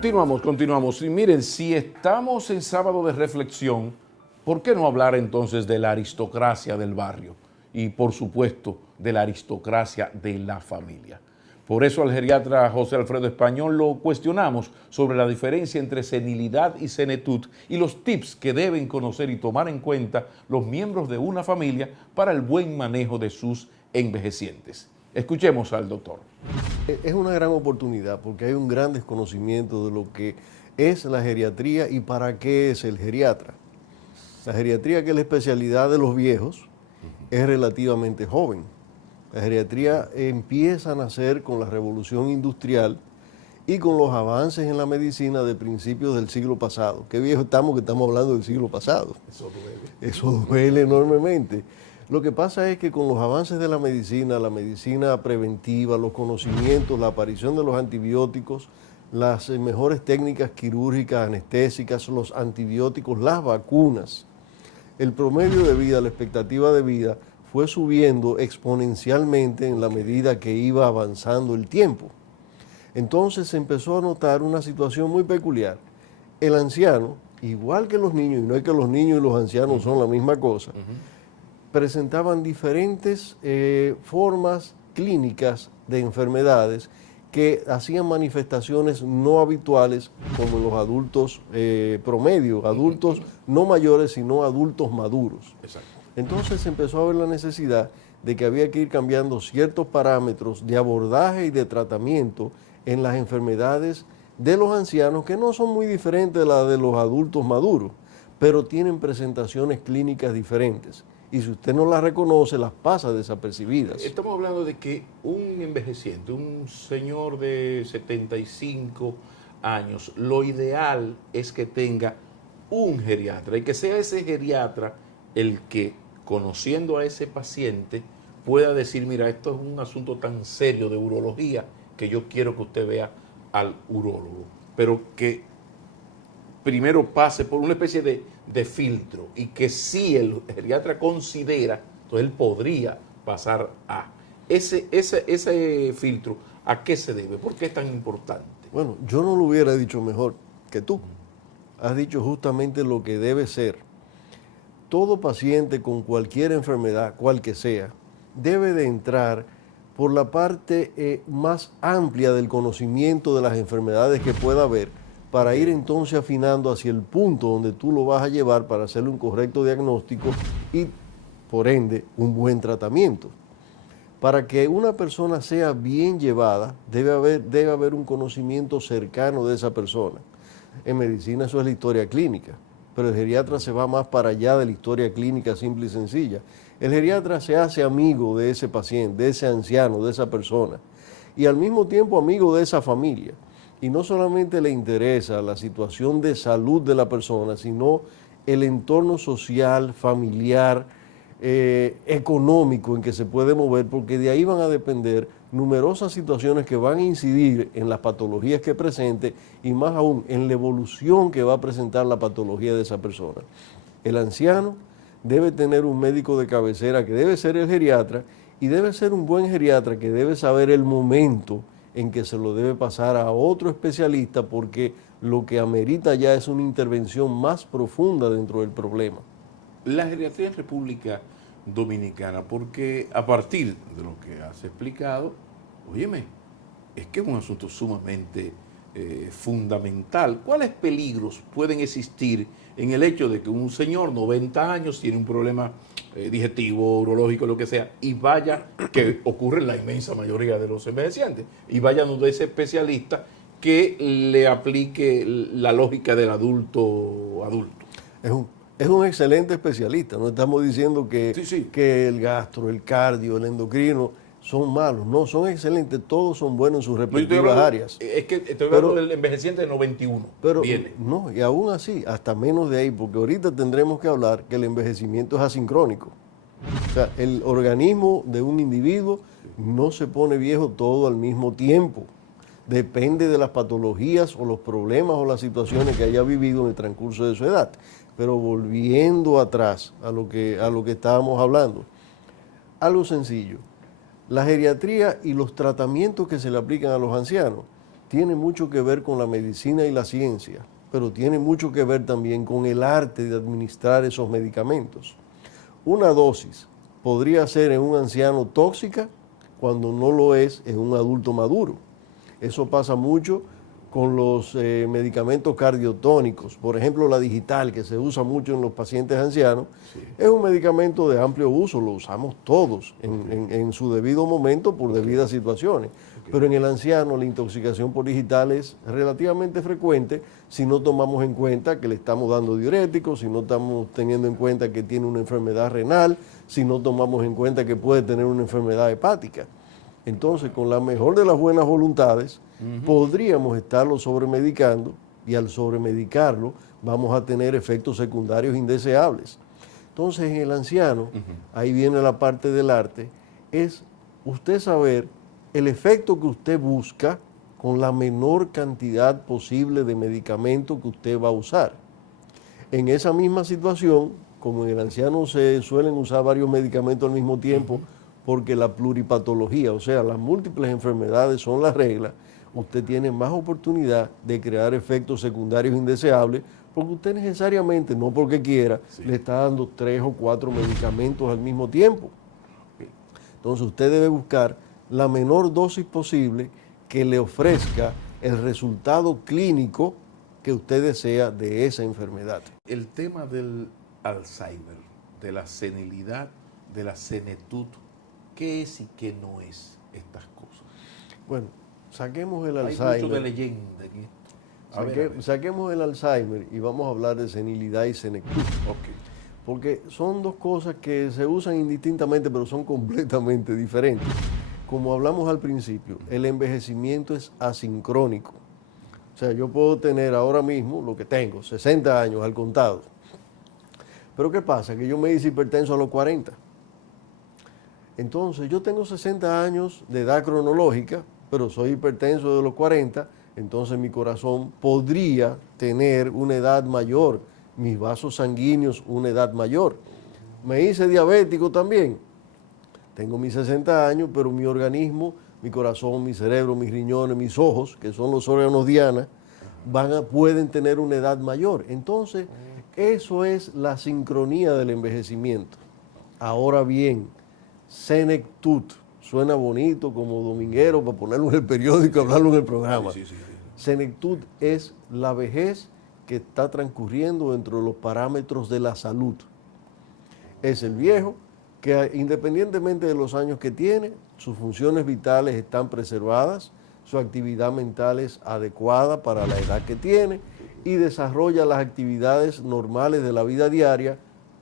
Continuamos. Y miren, si estamos en sábado de reflexión, ¿por qué no hablar entonces de la aristocracia del barrio? Y por supuesto, de la aristocracia de la familia. Por eso al geriatra José Alfredo Español lo cuestionamos sobre la diferencia entre senilidad y senetud y los tips que deben conocer y tomar en cuenta los miembros de una familia para el buen manejo de sus envejecientes. Escuchemos al doctor. Es una gran oportunidad porque hay un gran desconocimiento de lo que es la geriatría y para qué es el geriatra. La geriatría, que es la especialidad de los viejos, es relativamente joven. La geriatría empieza a nacer con la revolución industrial y con los avances en la medicina de principios del siglo pasado. Qué viejo estamos que estamos hablando del siglo pasado. Eso duele. Eso duele enormemente. Lo que pasa es que con los avances de la medicina preventiva, los conocimientos, la aparición de los antibióticos, las mejores técnicas quirúrgicas, anestésicas, los antibióticos, las vacunas, el promedio de vida, la expectativa de vida fue subiendo exponencialmente en la medida que iba avanzando el tiempo. Entonces se empezó a notar una situación muy peculiar. El anciano, igual que los niños, y no es que los niños y los ancianos son la misma cosa, presentaban diferentes formas clínicas de enfermedades que hacían manifestaciones no habituales como en los adultos promedio, adultos no mayores, sino adultos maduros. Exacto. Entonces se empezó a ver la necesidad de que había que ir cambiando ciertos parámetros de abordaje y de tratamiento en las enfermedades de los ancianos, que no son muy diferentes de las de los adultos maduros, pero tienen presentaciones clínicas diferentes. Y si usted no las reconoce, las pasa desapercibidas. Estamos hablando de que un envejeciente, un señor de 75 años, lo ideal es que tenga un geriatra y que sea ese geriatra el que, conociendo a ese paciente, pueda decir, mira, esto es un asunto tan serio de urología que yo quiero que usted vea al urólogo, pero que primero pase por una especie de filtro y que si el geriatra considera, entonces él podría pasar a ese filtro. ¿A qué se debe? ¿Por qué es tan importante? Bueno, yo no lo hubiera dicho mejor que tú. Has dicho justamente lo que debe ser. Todo paciente con cualquier enfermedad, cual que sea, debe de entrar por la parte más amplia del conocimiento de las enfermedades que pueda haber, para ir entonces afinando hacia el punto donde tú lo vas a llevar para hacerle un correcto diagnóstico y, por ende, un buen tratamiento. Para que una persona sea bien llevada, debe haber un conocimiento cercano de esa persona. En medicina eso es la historia clínica, pero el geriatra se va más para allá de la historia clínica simple y sencilla. El geriatra se hace amigo de ese paciente, de ese anciano, de esa persona, y al mismo tiempo amigo de esa familia. Y no solamente le interesa la situación de salud de la persona, sino el entorno social, familiar, económico en que se puede mover, porque de ahí van a depender numerosas situaciones que van a incidir en las patologías que presente y más aún en la evolución que va a presentar la patología de esa persona. El anciano debe tener un médico de cabecera que debe ser el geriatra y debe ser un buen geriatra que debe saber el momento en que se lo debe pasar a otro especialista, porque lo que amerita ya es una intervención más profunda dentro del problema. La geriatría en República Dominicana, porque a partir de lo que has explicado, óyeme, es que es un asunto sumamente fundamental. ¿Cuáles peligros pueden existir en el hecho de que un señor, 90 años, tiene un problema digestivo, urológico, lo que sea, y vaya, que ocurre en la inmensa mayoría de los envejecientes, y vaya donde ese especialista que le aplique la lógica del adulto? Es un excelente especialista, no estamos diciendo que, Sí. que el gastro, el cardio, el endocrino son malos, no, son excelentes, todos son buenos en sus respectivas áreas. Es que estoy hablando del envejeciente de 91. Pero viene. no, y aún así, hasta menos de ahí, porque ahorita tendremos que hablar que el envejecimiento es asincrónico. O sea, el organismo de un individuo no se pone viejo todo al mismo tiempo. Depende de las patologías o los problemas o las situaciones que haya vivido en el transcurso de su edad. Pero volviendo atrás a lo que estábamos hablando, algo sencillo. La geriatría y los tratamientos que se le aplican a los ancianos tiene mucho que ver con la medicina y la ciencia, pero tiene mucho que ver también con el arte de administrar esos medicamentos. Una dosis podría ser en un anciano tóxica cuando no lo es en un adulto maduro. Eso pasa mucho con los medicamentos cardiotónicos. Por ejemplo, la digital, que se usa mucho en los pacientes ancianos, sí, es un medicamento de amplio uso, lo usamos todos en su debido momento por debidas situaciones. Pero en el anciano la intoxicación por digital es relativamente frecuente si no tomamos en cuenta que le estamos dando diuréticos, si no estamos teniendo en cuenta que tiene una enfermedad renal, si no tomamos en cuenta que puede tener una enfermedad hepática. Entonces, con la mejor de las buenas voluntades, podríamos estarlo sobremedicando, y al sobremedicarlo vamos a tener efectos secundarios indeseables. Entonces, en el anciano, ahí viene la parte del arte, es usted saber el efecto que usted busca con la menor cantidad posible de medicamento que usted va a usar. En esa misma situación, como en el anciano se suelen usar varios medicamentos al mismo tiempo, porque la pluripatología, o sea, las múltiples enfermedades son la regla, usted tiene más oportunidad de crear efectos secundarios indeseables, porque usted necesariamente, no porque quiera, sí, le está dando 3 o 4 medicamentos al mismo tiempo. Entonces usted debe buscar la menor dosis posible que le ofrezca el resultado clínico que usted desea de esa enfermedad. El tema del Alzheimer, de la senilidad, de la senectud, ¿qué es y qué no es estas cosas? Bueno, saquemos el Alzheimer. Hay mucho de leyenda en esto. Saquemos el Alzheimer y vamos a hablar de senilidad y senectud. Okay. Porque son dos cosas que se usan indistintamente, pero son completamente diferentes. Como hablamos al principio, el envejecimiento es asincrónico. O sea, yo puedo tener ahora mismo lo que tengo, 60 años al contado. Pero ¿qué pasa? Que yo me hice hipertenso a los 40. Entonces, yo tengo 60 años de edad cronológica, pero soy hipertenso de los 40, entonces mi corazón podría tener una edad mayor, mis vasos sanguíneos una edad mayor. Me hice diabético también. Tengo mis 60 años, pero mi organismo, mi corazón, mi cerebro, mis riñones, mis ojos, que son los órganos diana, pueden tener una edad mayor. Entonces, eso es la sincronía del envejecimiento. Ahora bien, senectud, suena bonito como dominguero para ponerlo en el periódico y hablarlo en el programa. Sí. Senectud es la vejez que está transcurriendo dentro de los parámetros de la salud. Es el viejo que independientemente de los años que tiene, sus funciones vitales están preservadas, su actividad mental es adecuada para la edad que tiene y desarrolla las actividades normales de la vida diaria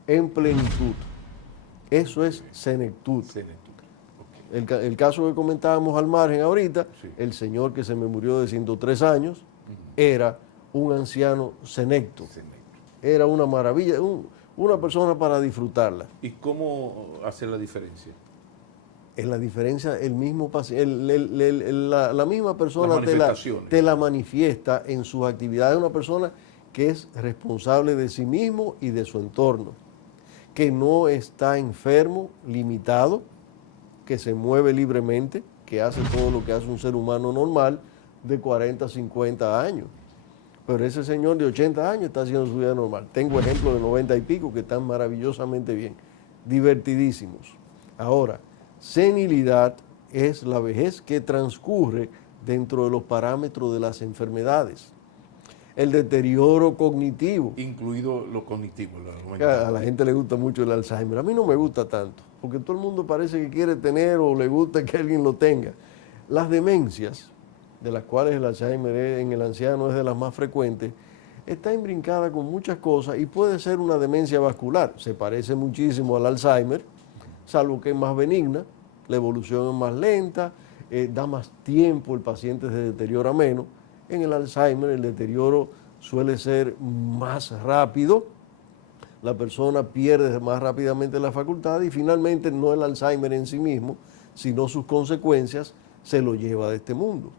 en plenitud. Eso es senectud. Okay. El caso que comentábamos al margen ahorita, sí, el señor que se me murió de 103 años, era un anciano senecto. Era una maravilla, una persona para disfrutarla. ¿Y cómo hacer la diferencia? En la diferencia, el mismo la misma persona te la manifiesta en sus actividades. Una persona que es responsable de sí mismo y de su entorno, que no está enfermo, limitado, que se mueve libremente, que hace todo lo que hace un ser humano normal de 40, 50 años. Pero ese señor de 80 años está haciendo su vida normal. Tengo ejemplos de 90 y pico que están maravillosamente bien, divertidísimos. Ahora, senilidad es la vejez que transcurre dentro de los parámetros de las enfermedades. El deterioro cognitivo. Incluido lo cognitivo. A la gente le gusta mucho el Alzheimer. A mí no me gusta tanto, porque todo el mundo parece que quiere tener o le gusta que alguien lo tenga. Las demencias, de las cuales el Alzheimer en el anciano es de las más frecuentes, está imbrincada con muchas cosas y puede ser una demencia vascular. Se parece muchísimo al Alzheimer, salvo que es más benigna, la evolución es más lenta, da más tiempo, el paciente se deteriora menos. En el Alzheimer el deterioro suele ser más rápido, la persona pierde más rápidamente la facultad y finalmente no el Alzheimer en sí mismo, sino sus consecuencias se lo lleva de este mundo.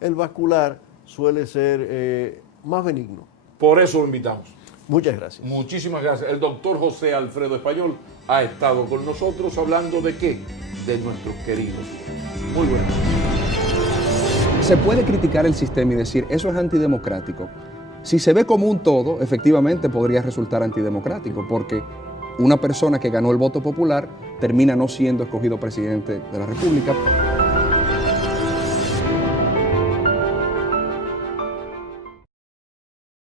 El vascular suele ser más benigno. Por eso lo invitamos. Muchas gracias. Muchísimas gracias. El doctor José Alfredo Español ha estado con nosotros hablando de qué? De nuestros queridos. Muy buenas. se puede criticar el sistema y decir, eso es antidemocrático. Si se ve como un todo, efectivamente podría resultar antidemocrático, porque una persona que ganó el voto popular termina no siendo escogido presidente de la República.